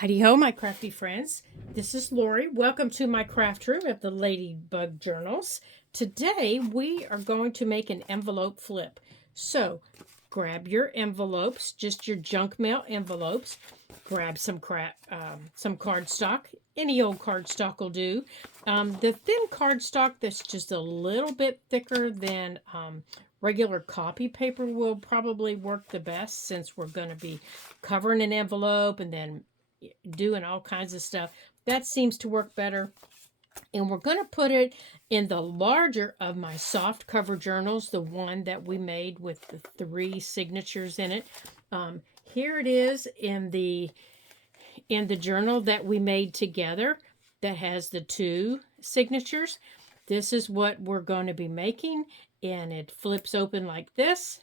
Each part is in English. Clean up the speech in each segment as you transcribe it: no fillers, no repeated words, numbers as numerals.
Heidi ho, my crafty friends. This is Lori. Welcome to my craft room at the Ladybug Journals. Today we are going to make an envelope flip. So grab your envelopes, just your junk mail envelopes. Grab some cardstock. Any old cardstock will do. The thin cardstock that's just a little bit thicker than regular copy paper will probably work the best, since we're going to be covering an envelope and then doing all kinds of stuff. That seems to work better. And we're going to put it in the larger of my soft cover journals, the one that we made with the 3 signatures in it. Here it is in the journal that we made together that has the 2 signatures. This is what we're going to be making, and it flips open like this,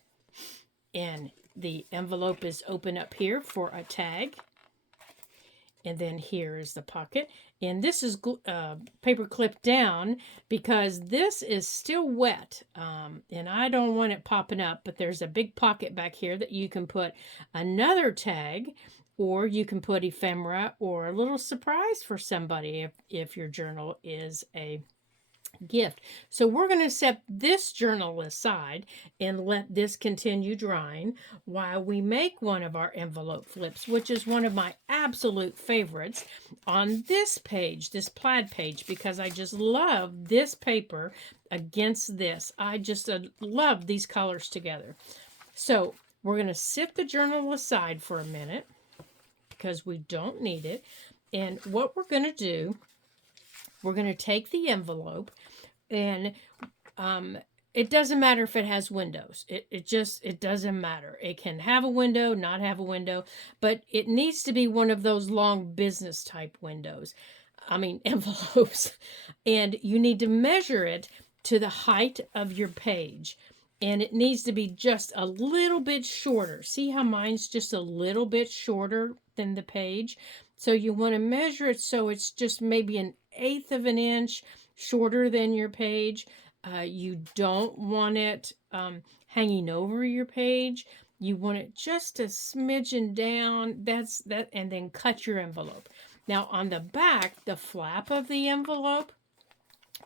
and the envelope is open up here for a tag. And then here is the pocket. And this is paper clipped down because this is still wet. And I don't want it popping up, but there's a big pocket back here that you can put another tag, or you can put ephemera or a little surprise for somebody if your journal is a gift. So we're going to set this journal aside and let this continue drying while we make one of our envelope flips, which is one of my absolute favorites on this page, this plaid page, because I just love this paper against this. I just love these colors together. So we're going to set the journal aside for a minute because we don't need it. And what we're going to do, we're going to take the envelope, and it doesn't matter if it has windows. It doesn't matter. It can have a window, not have a window, but it needs to be one of those long business type windows. Envelopes. And you need to measure it to the height of your page. And it needs to be just a little bit shorter. See how mine's just a little bit shorter than the page? So you want to measure it so it's just maybe 1/8 of an inch shorter than your page. You don't want it hanging over your page. You want it just a smidgen down. That's that, and then cut your envelope. Now on the back, the flap of the envelope,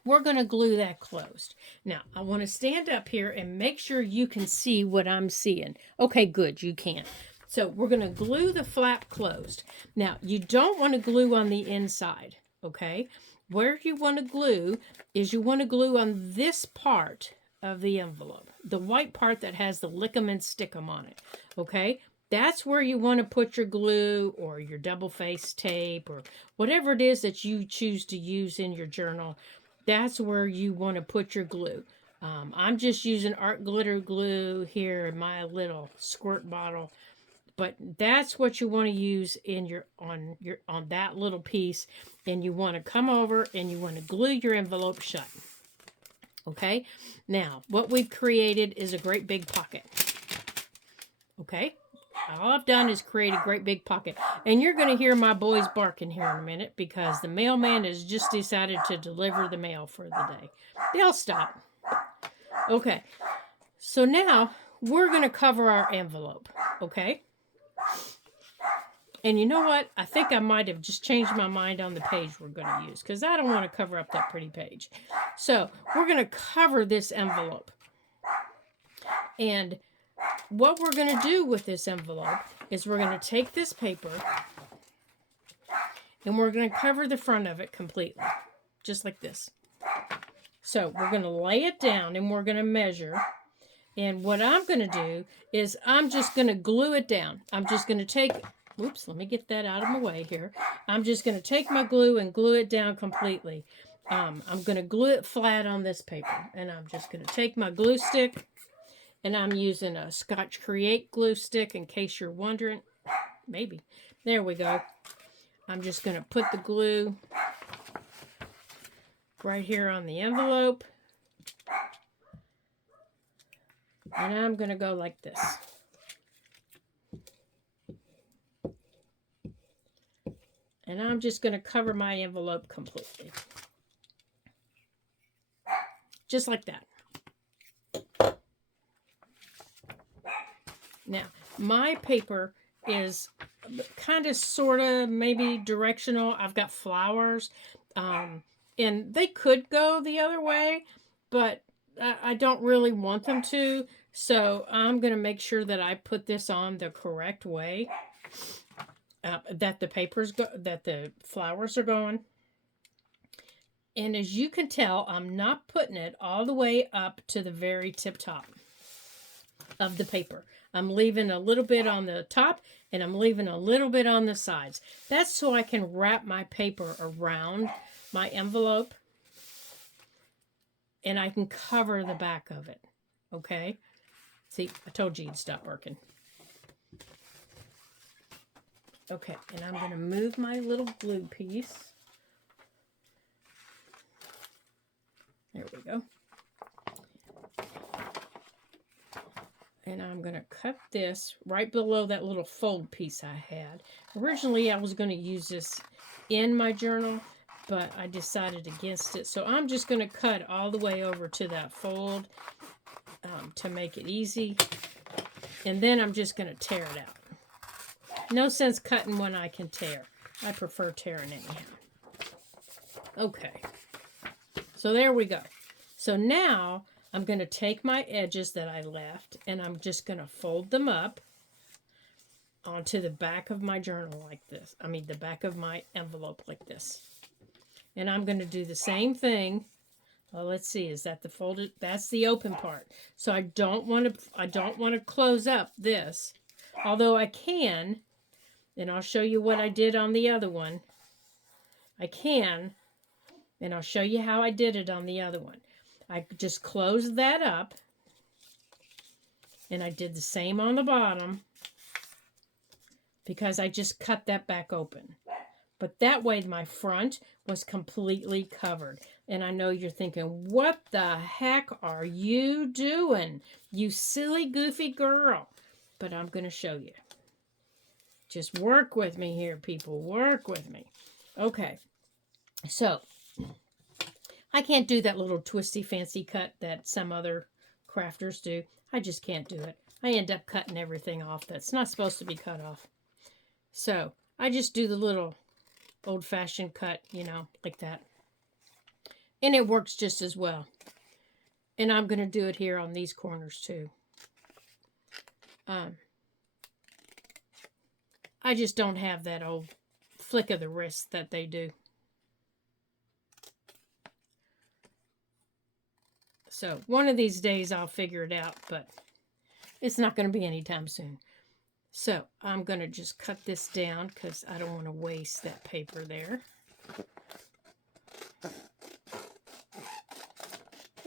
we're going to glue that closed. Now, I want to stand up here and make sure you can see what I'm seeing. Okay, good, you can. So we're going to glue the flap closed. Now, you don't want to glue on the inside, okay? Where you want to glue is you want to glue on this part of the envelope, the white part that has the ligaments stick 'em on it, okay? That's where you want to put your glue or your double-faced tape or whatever it is that you choose to use in your journal. That's where you want to put your glue. I'm just using art glitter glue here in my little squirt bottle, but that's what you want to use in on that little piece, and you want to come over and you want to glue your envelope shut. Okay, now what we've created is a great big pocket. Okay, all I've done is create a great big pocket, and you're going to hear my boys barking here in a minute because the mailman has just decided to deliver the mail for the day. They'll stop. Okay, so now we're going to cover our envelope. Okay. And you know what? I think I might have just changed my mind on the page we're going to use, because I don't want to cover up that pretty page. So we're going to cover this envelope. And what we're going to do with this envelope is we're going to take this paper and we're going to cover the front of it completely, just like this. So we're going to lay it down and we're going to measure. And what I'm going to do is I'm just going to glue it down. I'm just going to take... Oops, let me get that out of my way here. I'm just going to take my glue and glue it down completely. I'm going to glue it flat on this paper. And I'm just going to take my glue stick. And I'm using a Scotch Create glue stick in case you're wondering. Maybe. There we go. I'm just going to put the glue right here on the envelope. And I'm going to go like this. And I'm just going to cover my envelope completely. Just like that. Now, my paper is kind of, sort of, maybe directional. I've got flowers, and they could go the other way, but I don't really want them to. So I'm going to make sure that I put this on the correct way, that the flowers are going. And as you can tell, I'm not putting it all the way up to the very tip top of the paper. I'm leaving a little bit on the top, and I'm leaving a little bit on the sides. That's so I can wrap my paper around my envelope, and I can cover the back of it. Okay? See, I told you you'd stop working. Okay, and I'm going to move my little glue piece. There we go. And I'm going to cut this right below that little fold piece I had. Originally, I was going to use this in my journal, but I decided against it. So I'm just going to cut all the way over to that fold to make it easy. And then I'm just going to tear it out. No sense cutting when I can tear. I prefer tearing anyhow. Okay. So there we go. So now I'm going to take my edges that I left, and I'm just going to fold them up onto the back of my journal like this. I mean, the back of my envelope like this. And I'm going to do the same thing. Well, let's see. Is that the folded? That's the open part. So I don't want to close up this, although I can, and I'll show you what I did on the other one. I can, and I'll show you how I did it on the other one. I just closed that up, and I did the same on the bottom because I just cut that back open. But that way my front was completely covered. And I know you're thinking, what the heck are you doing? You silly, goofy girl. But I'm going to show you. Just work with me here, people. Work with me. Okay. So, I can't do that little twisty fancy cut that some other crafters do. I just can't do it. I end up cutting everything off that's not supposed to be cut off. So, I just do the little old-fashioned cut, you know, like that. And it works just as well. And I'm going to do it here on these corners too. I just don't have that old flick of the wrist that they do. So one of these days I'll figure it out, but it's not going to be anytime soon. So I'm going to just cut this down because I don't want to waste that paper there.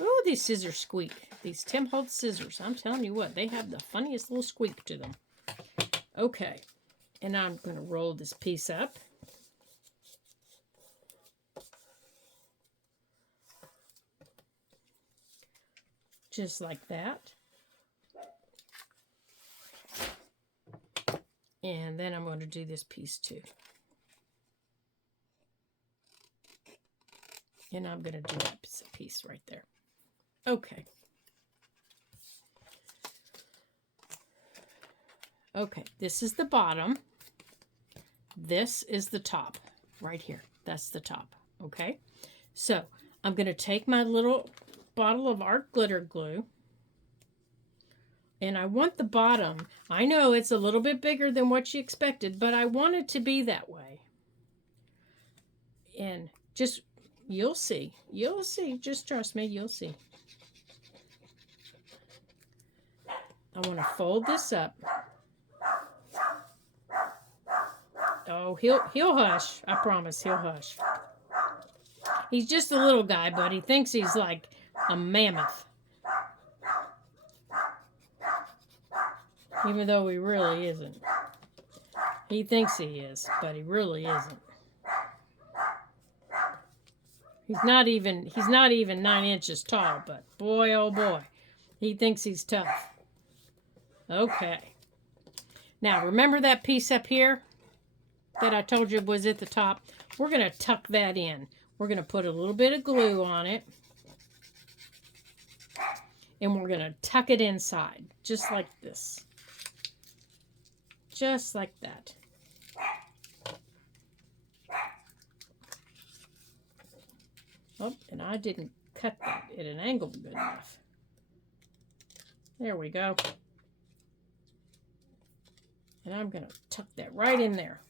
Oh, these scissors squeak. These Tim Holtz scissors. I'm telling you what, they have the funniest little squeak to them. Okay. And I'm going to roll this piece up. Just like that. And then I'm going to do this piece too. And I'm going to do that piece right there. Okay. Okay, this is the bottom. This is the top right here. That's the top. Okay. So I'm going to take my little bottle of art glitter glue. And I want the bottom. I know it's a little bit bigger than what you expected, but I want it to be that way. And just, you'll see. You'll see. Just trust me, you'll see. I want to fold this up. Oh, he'll hush. I promise he'll hush. He's just a little guy, but he thinks he's like a mammoth. Even though he really isn't. He thinks he is, but he really isn't. He's not even 9 inches tall, but boy, oh boy, he thinks he's tough. Okay. Now, remember that piece up here that I told you was at the top? We're going to tuck that in. We're going to put a little bit of glue on it. And we're going to tuck it inside, just like this. Just like that. Oh, and I didn't cut that at an angle good enough. There we go. And I'm going to tuck that right in there.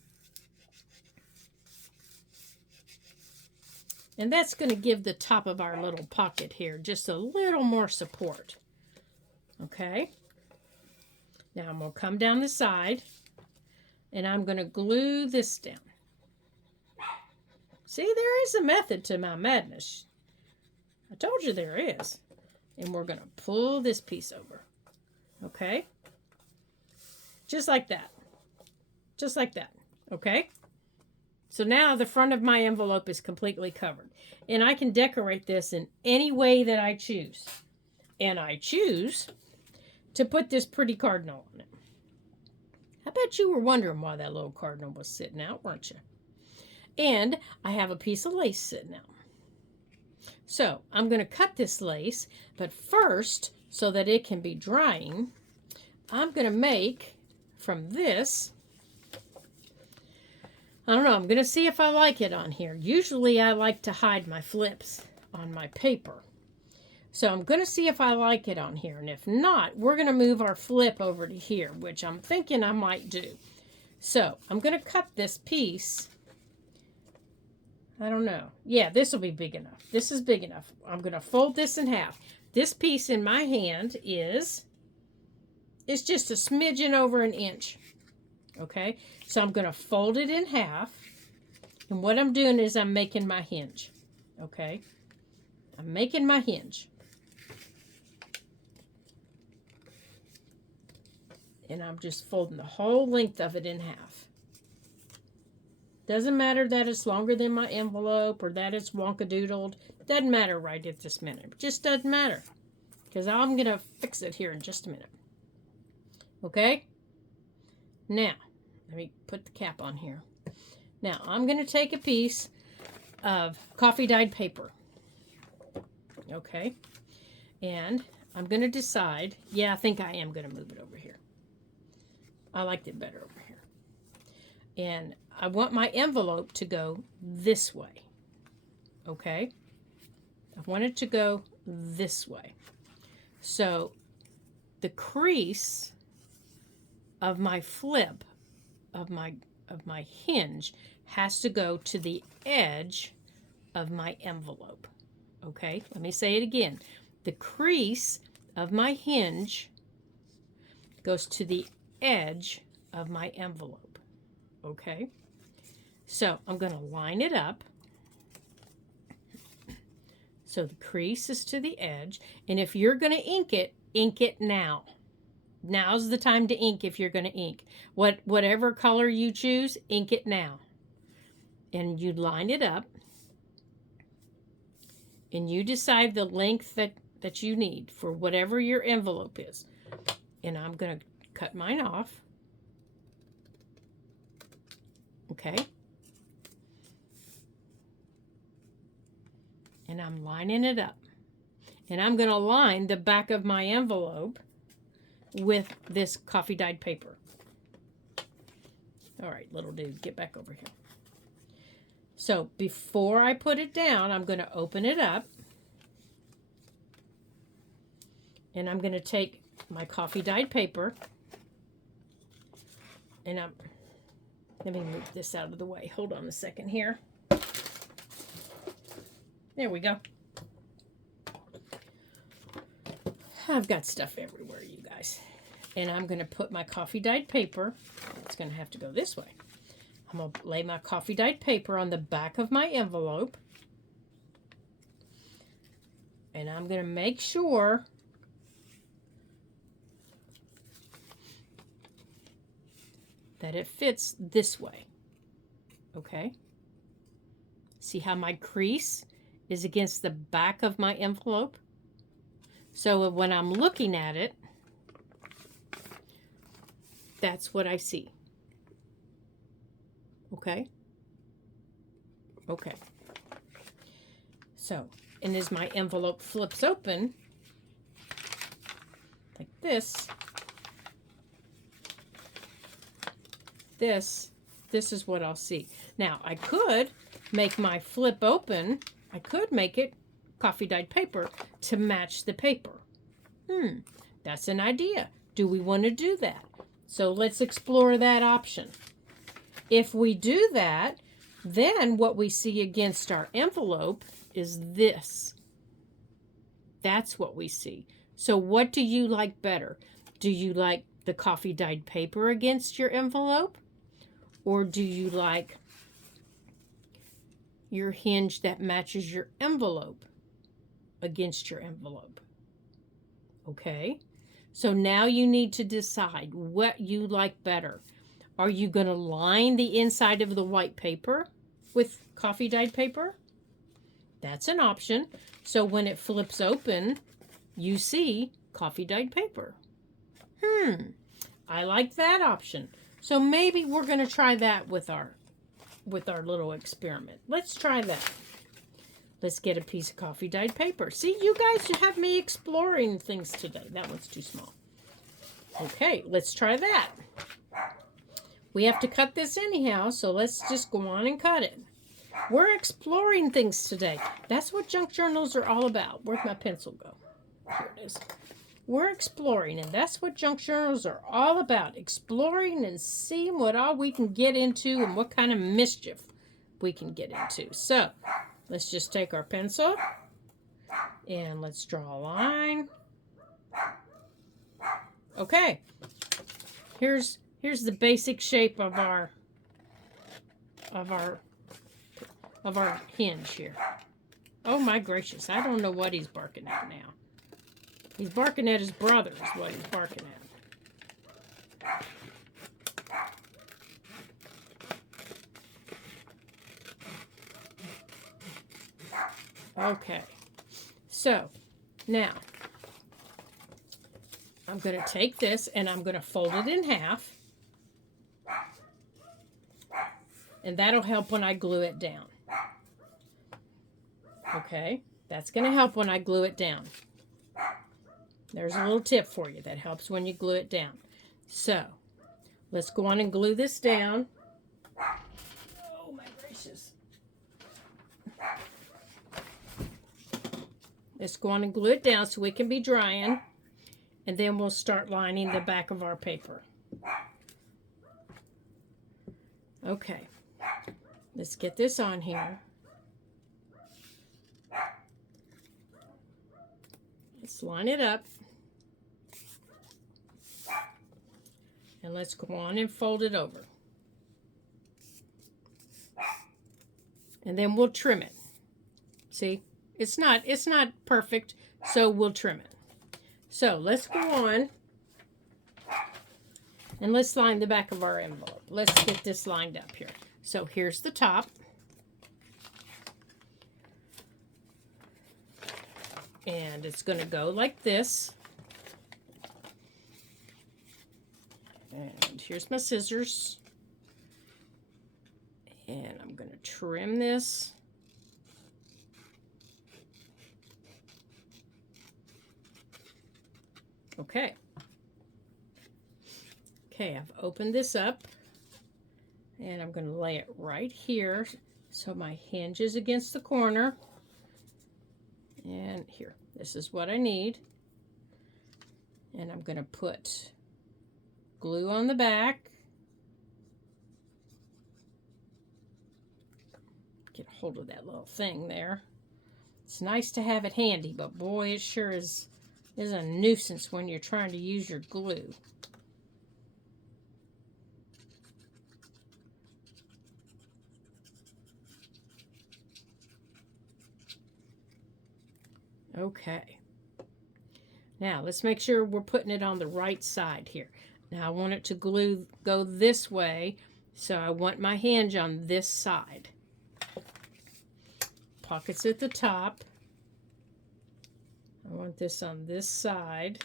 And that's going to give the top of our little pocket here just a little more support. Okay. Now I'm going to come down the side and I'm going to glue this down. See, there is a method to my madness. I told you there is. And we're going to pull this piece over. Okay? Just like that. Just like that. Okay? So now the front of my envelope is completely covered. And I can decorate this in any way that I choose. And I choose to put this pretty cardinal on it. I bet you were wondering why that little cardinal was sitting out, weren't you? And I have a piece of lace sitting out. So I'm going to cut this lace, but first, so that it can be drying, I'm going to make from this, I don't know, I'm going to see if I like it on here. Usually I like to hide my flips on my paper. So I'm going to see if I like it on here. And if not, we're going to move our flip over to here, which I'm thinking I might do. So I'm going to cut this piece. I don't know. Yeah, this will be big enough. This is big enough. I'm going to fold this in half. This piece in my hand is just a smidgen over an inch. Okay, so I'm going to fold it in half. And what I'm doing is I'm making my hinge. Okay, I'm making my hinge. And I'm just folding the whole length of it in half. Doesn't matter that it's longer than my envelope or that it's wonkadoodled. Doesn't matter right at this minute. It just doesn't matter. Because I'm going to fix it here in just a minute. Okay? Now, let me put the cap on here. Now, I'm going to take a piece of coffee dyed paper. Okay? And I'm going to decide, yeah, I think I am going to move it over here. I liked it better over here. And I want my envelope to go this way. Okay? I want it to go this way. So the crease of my flip of my hinge has to go to the edge of my envelope. Okay? Let me say it again. The crease of my hinge goes to the edge of my envelope. Okay? So I'm going to line it up. So the crease is to the edge. And if you're going to ink it now. Now's the time to ink if you're going to ink. Whatever color you choose, ink it now. And you line it up. And you decide the length that you need for whatever your envelope is. And I'm going to cut mine off. Okay. And I'm lining it up. And I'm going to line the back of my envelope with this coffee dyed paper. All right, little dude, get back over here. So before I put it down, I'm going to open it up. And I'm going to take my coffee dyed paper. And let me move this out of the way. Hold on a second here. There we go. I've got stuff everywhere, you guys. And I'm going to put my coffee dyed paper. It's going to have to go this way. I'm going to lay my coffee dyed paper on the back of my envelope. And I'm going to make sure that it fits this way. Okay? See how my crease is against the back of my envelope? So when I'm looking at it, that's what I see. Okay? Okay. So, and as my envelope flips open, like this, this is what I'll see. Now, I could make my flip open I could make it coffee dyed paper to match the paper. That's an idea. Do we want to do that? So let's explore that option. If we do that, then what we see against our envelope is this. That's what we see. So what do you like better? Do you like the coffee dyed paper against your envelope? Or do you like your hinge that matches your envelope against your envelope? Okay. So now you need to decide what you like better. Are you going to line the inside of the white paper with coffee dyed paper? That's an option. So when it flips open, you see coffee dyed paper. I like that option. So maybe we're going to try that with our little experiment. Let's try that. Let's get a piece of coffee dyed paper. See, you guys have me exploring things today. That one's too small. Okay, let's try that. We have to cut this anyhow, so let's just go on and cut it. We're exploring things today. That's what junk journals are all about. Where'd my pencil go? Here it is. We're exploring, and that's what junk journals are all about. Exploring and seeing what all we can get into and what kind of mischief we can get into. So, let's just take our pencil and let's draw a line. Okay. Here's the basic shape of our hinge here. Oh my gracious, I don't know what he's barking at now. He's barking at his brother is what he's barking at. Okay, so now I'm going to take this and I'm going to fold it in half. And that'll help when I glue it down. Okay, that's going to help when I glue it down. There's a little tip for you that helps when you glue it down. So, let's go on and glue this down. Oh my gracious. Let's go on and glue it down so it can be drying. And then we'll start lining the back of our paper. Okay. Let's get this on here. Let's line it up. And let's go on and fold it over. And then we'll trim it. See? It's not perfect, so we'll trim it. So let's go on and let's line the back of our envelope. Let's get this lined up here. So here's the top. And it's going to go like this. And here's my scissors. And I'm going to trim this. Okay. Okay, I've opened this up. And I'm going to lay it right here so my hinge is against the corner. And here, this is what I need. And I'm going to put glue on the back. Get a hold of that little thing there. It's nice to have it handy, but boy, it sure is a nuisance when you're trying to use your glue. Okay. Now, let's make sure we're putting it on the right side here. Now, I want it to go this way, so I want my hinge on this side. Pockets at the top. I want this on this side.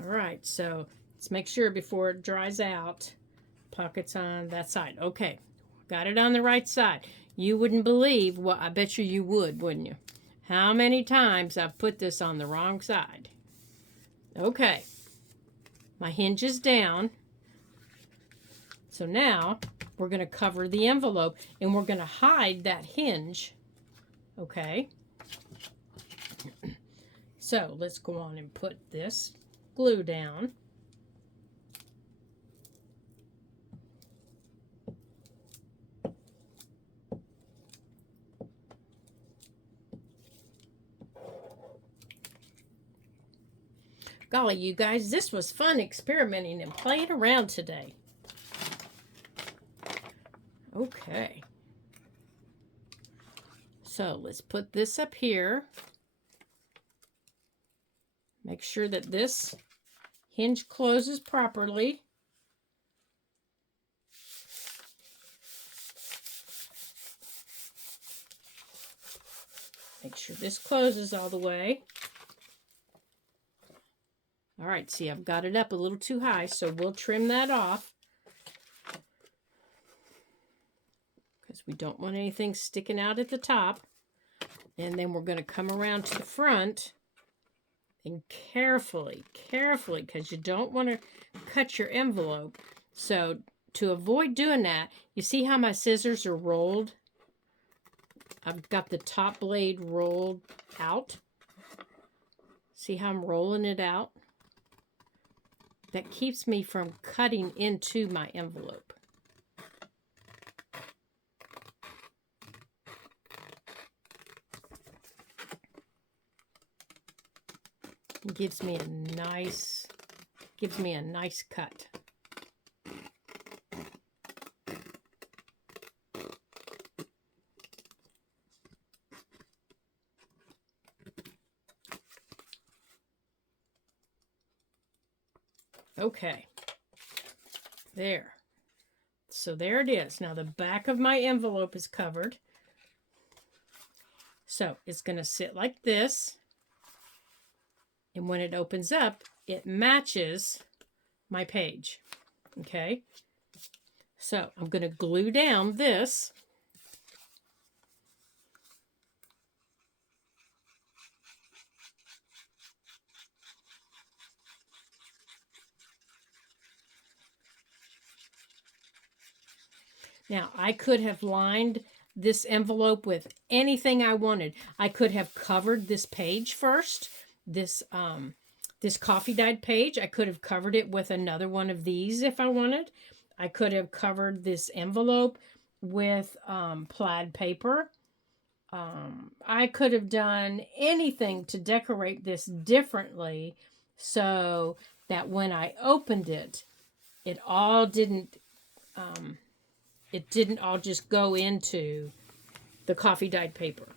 All right, so let's make sure before it dries out, pockets on that side. Okay, got it on the right side. You wouldn't believe, well, I bet you would, wouldn't you? How many times I've put this on the wrong side. Okay, my hinge is down. So now we're going to cover the envelope and we're going to hide that hinge. Okay. So let's go on and put this glue down. Golly, you guys, this was fun experimenting and playing around today. Okay. So let's put this up here. Make sure that this hinge closes properly. Make sure this closes all the way. All right, see, I've got it up a little too high, so we'll trim that off. Because we don't want anything sticking out at the top. And then we're going to come around to the front. And carefully, because you don't want to cut your envelope. So to avoid doing that, you see how my scissors are rolled? I've got the top blade rolled out. See how I'm rolling it out? That keeps me from cutting into my envelope. It gives me a nice cut. Okay, there. So there it is. Now the back of my envelope is covered. So it's going to sit like this. And when it opens up, it matches my page. Okay. So I'm going to glue down this. Now, I could have lined this envelope with anything I wanted. I could have covered this page first, this coffee dyed page. I could have covered it with another one of these if I wanted. I could have covered this envelope with plaid paper. I could have done anything to decorate this differently so that when I opened it, it all didn't all just go into the coffee dyed paper.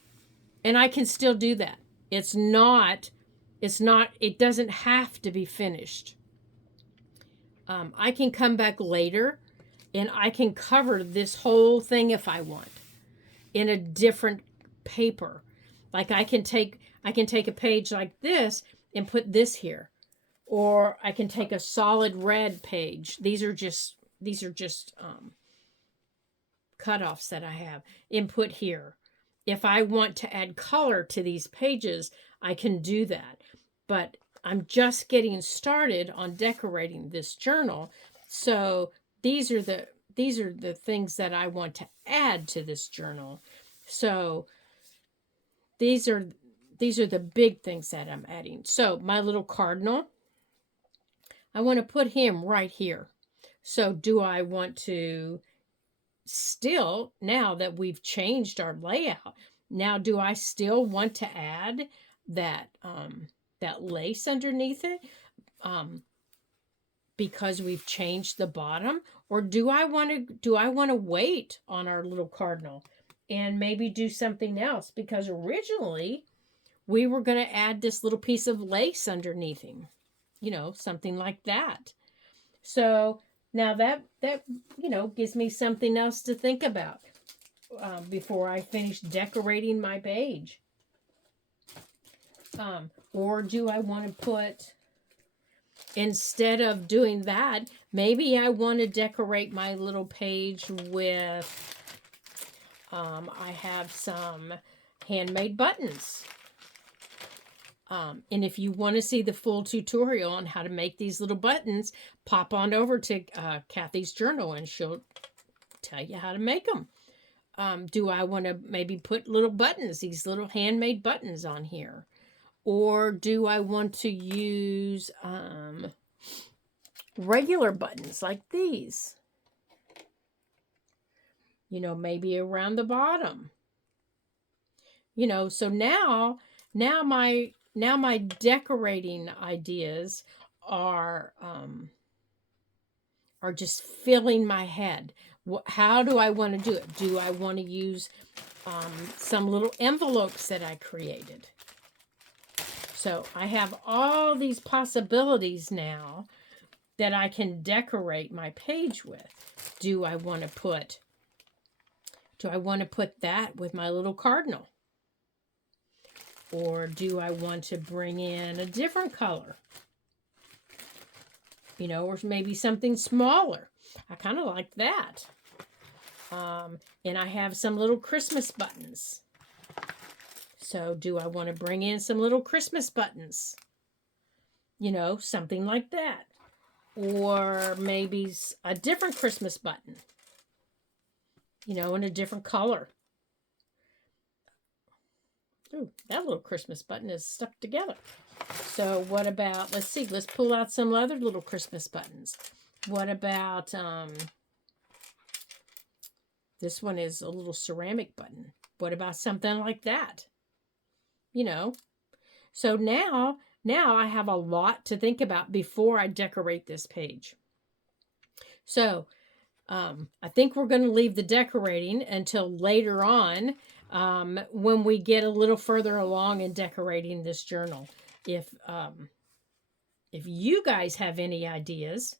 And I can still do that. It doesn't have to be finished. I can come back later and I can cover this whole thing if I want in a different paper. Like I can take a page like this and put this here. Or I can take a solid red page. These are just cutoffs that I have and put here. If I want to add color to these pages, I can do that. But I'm just getting started on decorating this journal. So these are the things that I want to add to this journal. So these are the big things that I'm adding. So my little cardinal, I want to put him right here. So do I want to still, now that we've changed our layout, now do I still want to add that that lace underneath it because we've changed the bottom? Or do I want to wait on our little cardinal and maybe do something else? Because originally we were going to add this little piece of lace underneath him, something like that. So now that gives me something else to think about before I finish decorating my page. Or do I want to put, instead of doing that, maybe I want to decorate my little page with, I have some handmade buttons. And if you want to see the full tutorial on how to make these little buttons, pop on over to Kathy's journal and she'll tell you how to make them. Do I want to maybe put little buttons, these little handmade buttons on here? Or do I want to use regular buttons like these? You know, maybe around the bottom. You know, so now my decorating ideas are just filling my head. How do I want to do it? Do I want to use some little envelopes that I created? So I have all these possibilities now that I can decorate my page with. Do I want to put that with my little cardinal? Or do I want to bring in a different color? You know, or maybe something smaller. I kind of like that. And I have some little Christmas buttons. So do I want to bring in some little Christmas buttons? You know, something like that. Or maybe a different Christmas button. You know, in a different color. Ooh, that little Christmas button is stuck together. So what about, let's see, let's pull out some other little Christmas buttons. What about, this one is a little ceramic button. What about something like that? You know, so now I have a lot to think about before I decorate this page. So I think we're going to leave the decorating until later on when we get a little further along in decorating this journal. If you guys have any ideas,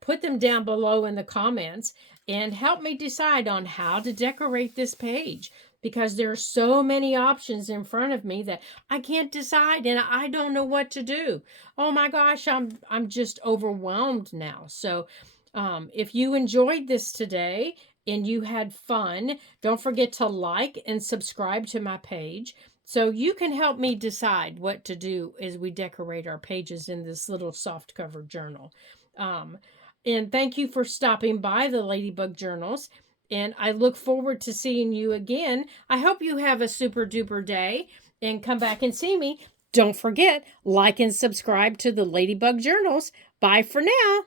put them down below in the comments and help me decide on how to decorate this page, because there are so many options in front of me that I can't decide and I don't know what to do. Oh my gosh, I'm just overwhelmed now. So if you enjoyed this today and you had fun, don't forget to like and subscribe to my page so you can help me decide what to do as we decorate our pages in this little soft cover journal. And thank you for stopping by the Ladybug Journals. And I look forward to seeing you again. I hope you have a super duper day and come back and see me. Don't forget, like and subscribe to the Ladybug Journals. Bye for now.